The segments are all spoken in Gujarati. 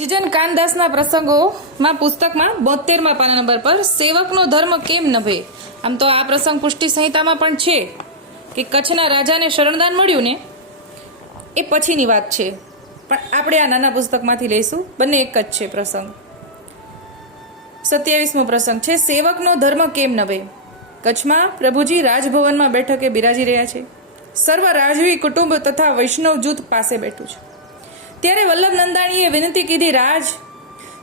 જીજન કાનદાસના પ્રસંગોમાં પુસ્તકમાં 72મા પાના નંબર પર સેવકનો ધર્મ કેમ નભે. આમ તો આ પ્રસંગ પુષ્ટિ સંહિતામાં પણ છે કે કચ્છના રાજાને શરણદાન મળ્યું ને એ પછીની વાત છે, પણ આપણે આ નાના પુસ્તકમાંથી લઈશું. બંને એક જ છે પ્રસંગ. 27મો પ્રસંગ છે સેવકનો ધર્મ કેમ નભે. કચ્છમાં પ્રભુજી રાજભવનમાં બેઠકે બિરાજી રહ્યા છે. સર્વ રાજવી કુટુંબ તથા વૈષ્ણવ જૂથ પાસે બેઠું છે. ત્યારે વલ્લભ નંદાણીએ વિનંતી કીધી, રાજ,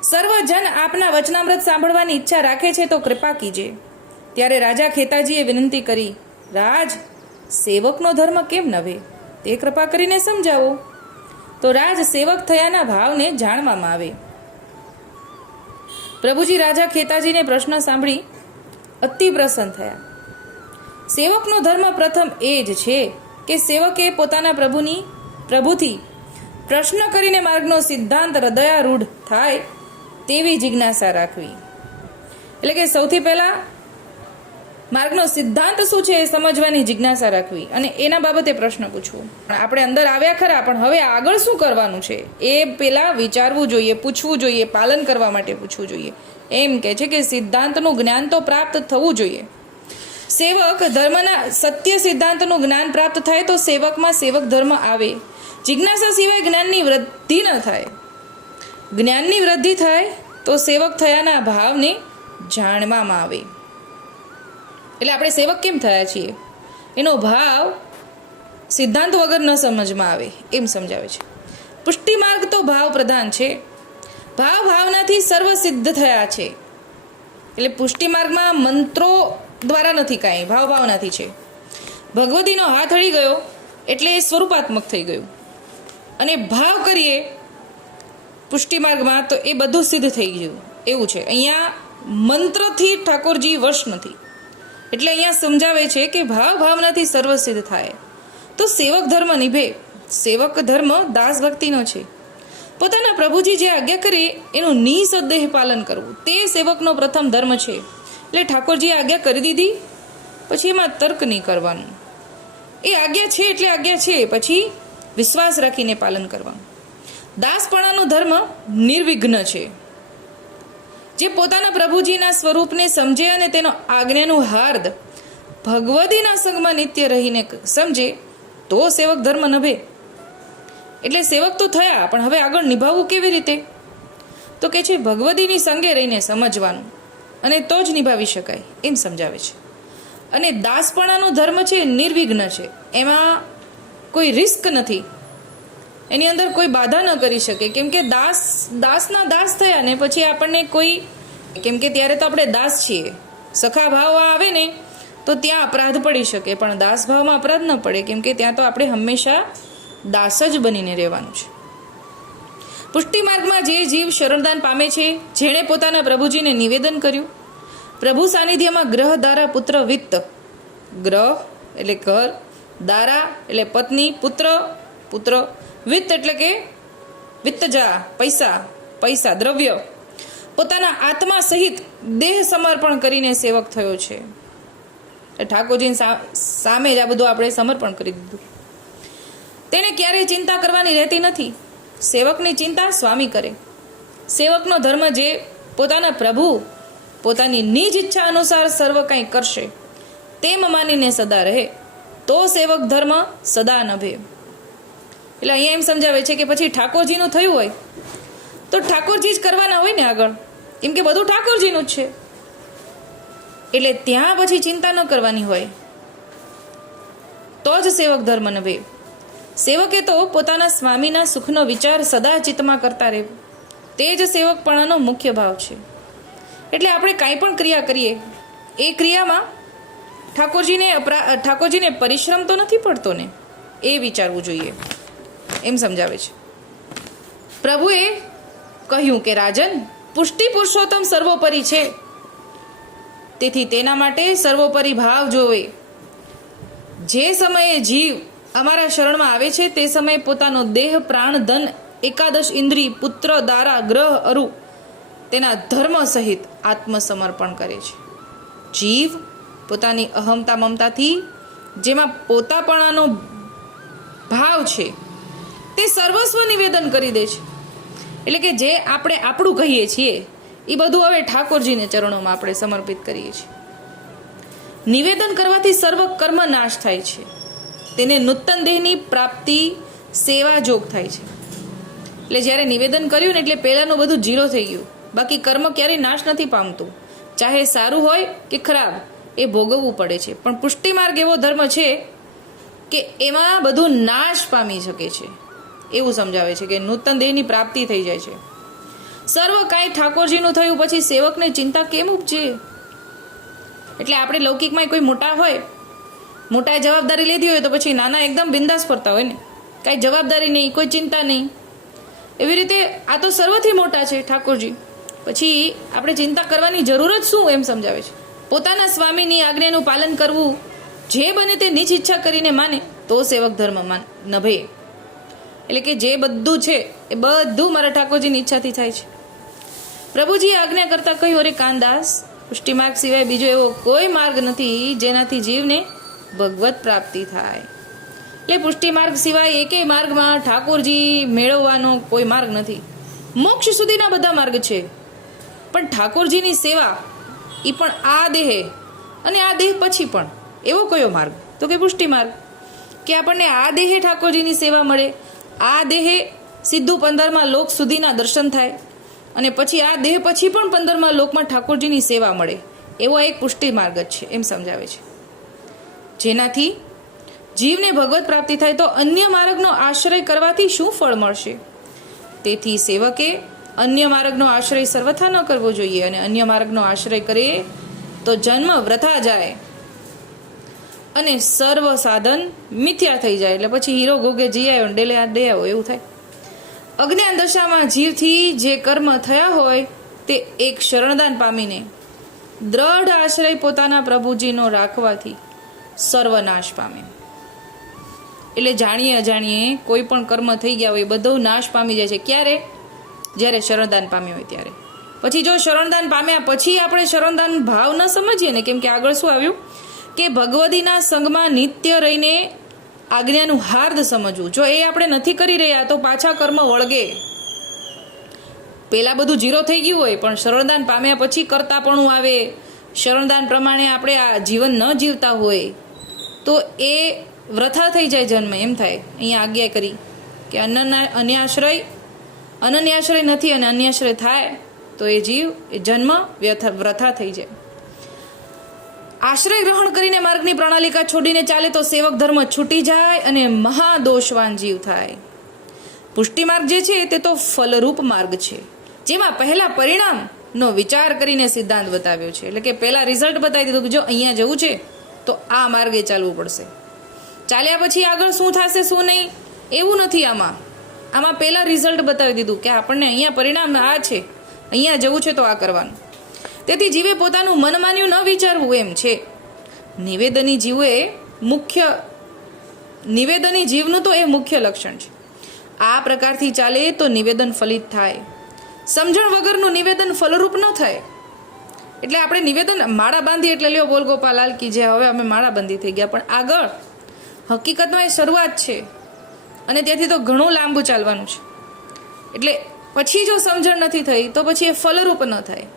સર્વજન આપના વચનામૃત સાંભળવાની ઈચ્છા રાખે છે તો કૃપા કીજે. ત્યારે રાજા ખેતાજીએ વિનંતી કરી, રાજ, સેવકનો ધર્મ કેમ નભે, તે કૃપા કરીને સમજાવો, તો રાજ સેવક થયાના ભાવને જાણવામાં આવે. પ્રભુજી રાજા ખેતાજીને પ્રશ્ન સાંભળી અતિ પ્રસન્ન થયા. સેવકનો ધર્મ પ્રથમ એ જ છે કે સેવકે પોતાના પ્રભુથી પ્રશ્ન કરીને માર્ગનો સિદ્ધાંત હૃદયારૂઢ થાય તેવી જિજ્ઞાસા રાખવી. એટલે કે સૌથી પહેલા માર્ગનો સિદ્ધાંત શું છે એ સમજવાની જિજ્ઞાસા રાખવી અને એના બાબતે પ્રશ્ન પૂછવો. આપણે અંદર આવ્યા ખરા, પણ હવે આગળ શું કરવાનું છે એ પેલા વિચારવું જોઈએ, પૂછવું જોઈએ, પાલન કરવા માટે પૂછવું જોઈએ. એમ કે છે કે સિદ્ધાંતનું જ્ઞાન તો પ્રાપ્ત થવું જોઈએ. સેવક ધર્મના સત્ય સિદ્ધાંતનું જ્ઞાન પ્રાપ્ત થાય તો સેવકમાં સેવક ધર્મ આવે. જિજ્ઞાસા સિવાય જ્ઞાનની વૃદ્ધિ ન થાય. જ્ઞાનની વૃદ્ધિ થાય તો સેવક થયાના ભાવને જાણવામાં આવે. એટલે આપણે સેવક કેમ થયા છીએ એનો ભાવ સિદ્ધાંત વગર ન સમજમાં આવે એમ સમજાવે છે. પુષ્ટિ માર્ગ તો ભાવ પ્રધાન છે. ભાવનાથી સર્વ સિદ્ધ થયા છે. એટલે પુષ્ટિ માર્ગમાં મંત્રો દ્વારા નથી, કાંઈ ભાવનાથી છે. ભગવતીનો હાથ અડી ગયો એટલે એ સ્વરૂપાત્મક થઈ ગયું. અને ભાવ કરીએ પુષ્ટિ માર્ગમાં તો એ બધું સિદ્ધ થઈ ગયું એવું છે. અહીંયા મંત્રથી ઠાકોરજી વશ નથી. એટલે અહીંયા સમજાવે છે કે ભાવનાથી સર્વ સિદ્ધ થાય તો સેવક ધર્મ નિભે. સેવક ધર્મ દાસ ભક્તિનો છે. પોતાના પ્રભુજી જે આજ્ઞા કરે એનું નિસંદેહ પાલન કરવું તે સેવકનો પ્રથમ ધર્મ છે. એટલે ઠાકોરજીએ આજ્ઞા કરી દીધી પછી એમાં તર્ક નહીં કરવાનું. એ આજ્ઞા છે એટલે આજ્ઞા છે, પછી વિશ્વાસ રાખીને પાલન કરવાનું. દાસપણાનો ધર્મ નિર્વિઘ્ન છે. જે પોતાના પ્રભુજીના સ્વરૂપને સમજે અને તેનો આજ્ઞાનું હાર્દ ભગવતીના સંગમાં નિત્ય રહીને સમજે તો સેવક ધર્મ નભે. એટલે સેવક તો થયા, પણ હવે આગળ નિભાવવું કેવી રીતે? તો કે છે ભગવતીની સંગે રહીને સમજવાનું અને તો જ નિભાવી શકાય એમ સમજાવે છે. અને દાસપણાનો ધર્મ છે નિર્વિઘ્ન છે. એમાં કોઈ રિસ્ક નથી, એની અંદર કોઈ બાધા ન કરી શકે. કેમ કે દાસના દાસ થયા ને પછી આપણને કોઈ, કેમ કે ત્યારે તો આપણે દાસ છીએ. સખા ભાવ આવે ને તો ત્યાં અપરાધ પડી શકે, પણ દાસ ભાવમાં અપરાધ ન પડે, કેમ કે ત્યાં તો આપણે હંમેશા દાસ જ બનીને રહેવાનું છે. પુષ્ટિ માર્ગમાં જે જીવ શરણદાન પામે છે, જેણે પોતાના પ્રભુજીને નિવેદન કર્યું, પ્રભુ સાનિધ્યમાં ગ્રહ દારા પુત્ર વિત્ત, ગ્રહ એટલે ઘર, દારા એટલે પત્ની, પુત્ર, વિત્ત એટલે કે વિત્તજા પૈસા દ્રવ્ય, પોતાના આત્મા સહિત દેહ સમર્પણ કરીને સેવક થયો છે. ઠાકોરજીની સામે જ આ બધું આપણે સમર્પણ કરી દીધું. તેને ક્યારેય ચિંતા કરવાની રહેતી નથી. સેવકની ચિંતા સ્વામી કરે. સેવકનો ધર્મ જે પોતાના પ્રભુ પોતાની નિજ ઈચ્છા અનુસાર સર્વ કંઈ કરશે તેમ માનીને સદા રહે તો સેવક ધર્મ સદા નભે. એટલે અહીંયા એમ સમજાવે છે કે પછી ઠાકોરજીનું થયું હોય તો ઠાકોરજી જ કરવાના હોય ને આગળ, કેમ કે બધું ઠાકોરજીનું જ છે. એટલે ત્યાં પછી ચિંતા ન કરવાની હોય તો જ સેવક ધર્મ નભે. સેવકે તો પોતાના સ્વામીના સુખનો વિચાર સદા ચિત્તમાં કરતા રહેવું તે જ સેવકપણાનો મુખ્ય ભાવ છે. એટલે આપણે કાંઈ પણ ક્રિયા કરીએ એ ક્રિયામાં ઠાકોરજીને પરિશ્રમ તો નથી પડતો ને એ વિચારવું જોઈએ એમ સમજાવે છે. પ્રભુએ કહ્યું કે રાજન, પુષ્ટિ પુરુષોત્તમ સર્વોપરી છે, તેથી તેના માટે સર્વોપરી ભાવ જોવે. જે સમયે જીવ અમારા શરણમાં આવે છે તે સમયે પોતાનો દેહ, પ્રાણ, ધન, એકાદશ ઇન્દ્રિય, પુત્ર, દારા, ગ્રહ, અરુ તેના ધર્મ સહિત આત્મસમર્પણ કરે છે. જીવ પોતાની અહમતા મમતાથી જેમાં પોતાપણાનો ભાવ છે તે સર્વસ્વ નિવેદન કરી દે છે. એટલે કે જે આપણે આપણું કહીએ છીએ એ બધું હવે ઠાકોરજીને ચરણોમાં આપણે સમર્પિત કરીએ છીએ. નિવેદન કરવાથી સર્વ કર્મ નાશ થાય છે. તેને નૂતન દેહની પ્રાપ્તિ સેવા જોગ થાય છે. એટલે જ્યારે નિવેદન કર્યું ને એટલે પહેલાનું બધું ઝીરો થઈ ગયું. બાકી કર્મ ક્યારેય નાશ નથી પામતું. ચાહે સારું હોય કે ખરાબ એ ભોગવવું પડે છે. પણ પુષ્ટિ માર્ગ એવો ધર્મ છે કે એમાં બધું નાશ પામી શકે છે એવું સમજાવે છે કે નૂતન દેહની પ્રાપ્તિ થઈ જાય છે. સર્વ કાંઈ ઠાકોરજીનું થયું પછી સેવકને ચિંતા કેમ ઉપજે? એટલે આપણે લૌકિકમાં કોઈ મોટા હોય, મોટાએ જવાબદારી લીધી હોય તો પછી નાના એકદમ બિંદાસ ફરતા હોય ને, કાંઈ જવાબદારી નહીં, કોઈ ચિંતા નહીં. એવી રીતે આ તો સર્વથી મોટા છે ઠાકોરજી, પછી આપણે ચિંતા કરવાની જરૂર જ શું એમ સમજાવે છે. પોતાના સ્વામીની આજ્ઞાનું પાલન કરવું જે બને તે નીચ ઈચ્છા કરીને માને તો સેવક ધર્મ નભે. એટલે કે જે બધું છે એ બધું મારા ઠાકોરજીની ઈચ્છાથી થાય છે. પ્રભુજીએ આજ્ઞા કરતા કહ્યું, અરે કાનદાસ, પુષ્ટિ માર્ગ સિવાય બીજો એવો કોઈ માર્ગ નથી જેનાથી જીવને ભગવત પ્રાપ્તિ થાય. એટલે પુષ્ટિ માર્ગ સિવાય એકેય માર્ગમાં ઠાકોરજી મેળવવાનો કોઈ માર્ગ નથી. મોક્ષ સુધીના બધા માર્ગ છે, પણ ઠાકોરજીની સેવા એ પણ આ દેહે અને આ દેહ પછી પણ એવો કયો માર્ગ? તો કે પુષ્ટિ માર્ગ, કે આપણને આ દેહે ઠાકોરજીની સેવા મળે, આ દેહે સીધું 15મા લોક સુધીના દર્શન થાય અને પછી આ દેહ પછી પણ 15મા લોકમાં ઠાકોરજીની સેવા મળે, એવો એક પુષ્ટિ માર્ગ જ છે એમ સમજાવે છે. જેનાથી જીવને ભગવત પ્રાપ્તિ થાય તો અન્ય માર્ગનો આશ્રય કરવાથી શું ફળ મળશે? તેથી સેવકે અન્ય માર્ગનો આશ્રય સર્વથા ન કરવો જોઈએ, અને અન્ય માર્ગનો આશ્રય કરે તો જન્મ વૃથા જાય અને સર્વ સાધન મિથ્યા થઈ જાય. એટલે પછી હીરો ગોગે જી આવ્યો ડેલે આ ડે આવ્યો એવું થાય. અજ્ઞાન દશામાં જીવથી જે કર્મ થયા હોય તે એક શરણદાન પામીને દ્રઢ આશ્રય પોતાના પ્રભુજીનો રાખવાથી સર્વનાશ પામે. એટલે જાણીએ અજાણીએ કોઈ પણ કર્મ થઈ ગયા હોય બધું નાશ પામી જાય છે. ક્યારે? જ્યારે શરણદાન પામ્યું હોય ત્યારે. પછી જો શરણદાન પામ્યા પછી આપણે શરણદાન ભાવ ન સમજીએ ને, કેમ કે આગળ શું આવ્યું કે ભગવદીના સંગમાં નિત્ય રહીને આજ્ઞાનું હાર્દ સમજવું. જો એ આપણે નથી કરી રહ્યા તો પાછા કર્મ વળગે. પેલા બધું જીરો થઈ ગયું હોય પણ શરણદાન પામ્યા પછી કરતાપણું આવે, શરણદાન પ્રમાણે આપણે આ જીવન ન જીવતા હોય તો એ વૃથા થઈ જાય જન્મ. એમ થાય અહીંયા આજ્ઞા કરી કે અનન્યાશ્રય નથી અને અન્યાશ્રય થાય તો એ જીવ એ જન્મ વૃથા થઈ જાય. આશ્રય ગ્રહણ કરીને માર્ગની પ્રણાલિકા છોડીને ચાલે તો સેવક ધર્મ છૂટી જાય અને મહાદોષવાન જીવ થાય. પુષ્ટિ માર્ગ જે છે તે તો ફલરૂપ માર્ગ છે, જેમાં પહેલા પરિણામનો વિચાર કરીને સિદ્ધાંત બતાવ્યો છે. એટલે કે પહેલા રિઝલ્ટ બતાવી દીધું કે જો અહીંયા જવું છે તો આ માર્ગે ચાલવું પડશે. ચાલ્યા પછી આગળ શું થશે શું નહીં એવું નથી. આમાં પહેલા રિઝલ્ટ બતાવી દીધું કે આપણને અહીંયા પરિણામ આ છે, અહીંયા જવું છે તો આ કરવાનું. તેથી જીવે પોતાનું મન માન્યું ન વિચારવું એમ છે. નિવેદની જીવનું તો એ મુખ્ય લક્ષણ છે. આ પ્રકારથી ચાલે તો નિવેદન ફલિત થાય. સમજણ વગરનું નિવેદન ફલરૂપ ન થાય. એટલે આપણે નિવેદન માળા બાંધી એટલે લ્યો બોલ ગોપાલાલ કી જે હવે અમે માળા બાંધી થઈ ગયા, પણ આગળ હકીકતમાં એ શરૂઆત છે અને ત્યાંથી તો ઘણું લાંબુ ચાલવાનું છે. એટલે પછી જો સમજણ નથી થઈ તો પછી એ ફલરૂપ ન થાય.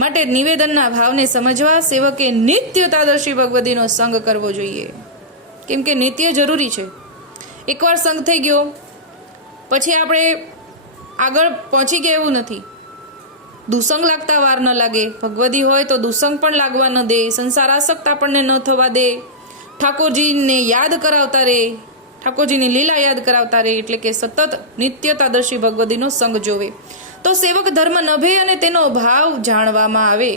માટે નિવેદનના ભાવને સમજવા સેવકે નિત્યતાદર્શી ભગવદીનો સંગ કરવો જોઈએ. કેમ કે નિત્ય જરૂરી છે. એકવાર સંગ થઈ ગયો પછી આપણે આગળ પહોંચી ગયા એવું નથી. દુસંગ લાગતા વાર ન લાગે. ભગવદી હોય તો દુસંગ પણ લાગવા ન દે, સંસાર આસક્ત આપણને ન થવા દે, ઠાકોરજીને યાદ કરાવતા રહે, ઠાકોરજીની લીલા યાદ કરાવતા રહે. એટલે કે સતત નિત્યતાદર્શી ભગવદીનો સંગ જોવે તો સેવક ધર્મ નભે અને તેનો ભાવ જાણવામાં આવે.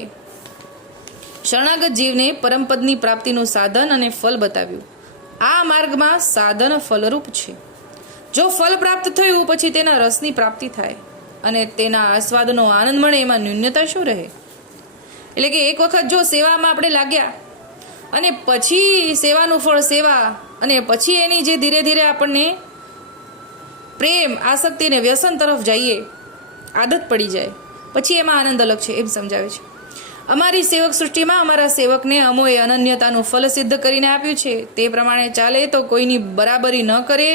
શરણાગત જીવને પરમપદની પ્રાપ્તિનું સાધન અને ફલ બતાવ્યું. આ માર્ગમાં સાધન ફલરૂપ છે. જો ફલ પ્રાપ્ત થયું પછી તેના રસની પ્રાપ્તિ થાય અને તેના આસ્વાદનો આનંદ મળે, એમાં ન્યૂનતા શું રહે? એટલે કે એક વખત જો સેવામાં આપણે લાગ્યા અને પછી સેવાનું ફળ સેવા અને પછી એની જે ધીરે ધીરે આપણને પ્રેમ આસક્તિ અને વ્યસન તરફ જઈએ, આદત પડી જાય, પછી એમાં આનંદ અલગ છે એમ સમજાવે છે. અમારી સેવક સૃષ્ટિમાં અમારા સેવકને અમોએ અનન્યતાનું ફલ સિદ્ધ કરીને આપ્યું છે. તે પ્રમાણે ચાલે તો કોઈની બરાબરી ન કરે,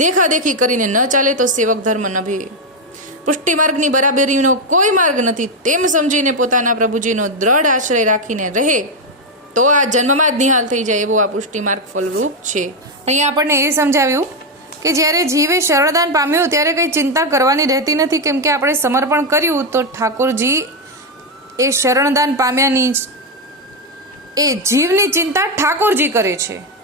દેખાદેખી કરીને ન ચાલે તો સેવક ધર્મ નભે. પુષ્ટિ માર્ગની બરાબરીનો કોઈ માર્ગ નથી તેમ સમજીને પોતાના પ્રભુજીનો દ્રઢ આશ્રય રાખીને રહે તો આ જન્મમાં જ નિહાલ થઈ જાય એવો આ પુષ્ટિ માર્ગ ફલરૂપ છે. અહીંયા આપણને એ સમજાવ્યું કે જ્યારે જીવે શરણદાન પામ્યું ત્યારે કંઈ ચિંતા કરવાની રહેતી નથી, કેમ કે આપણે સમર્પણ કર્યું તો ઠાકોરજી એ શરણદાન પામ્યાની એ જીવની ચિંતા ઠાકોરજી કરે છે.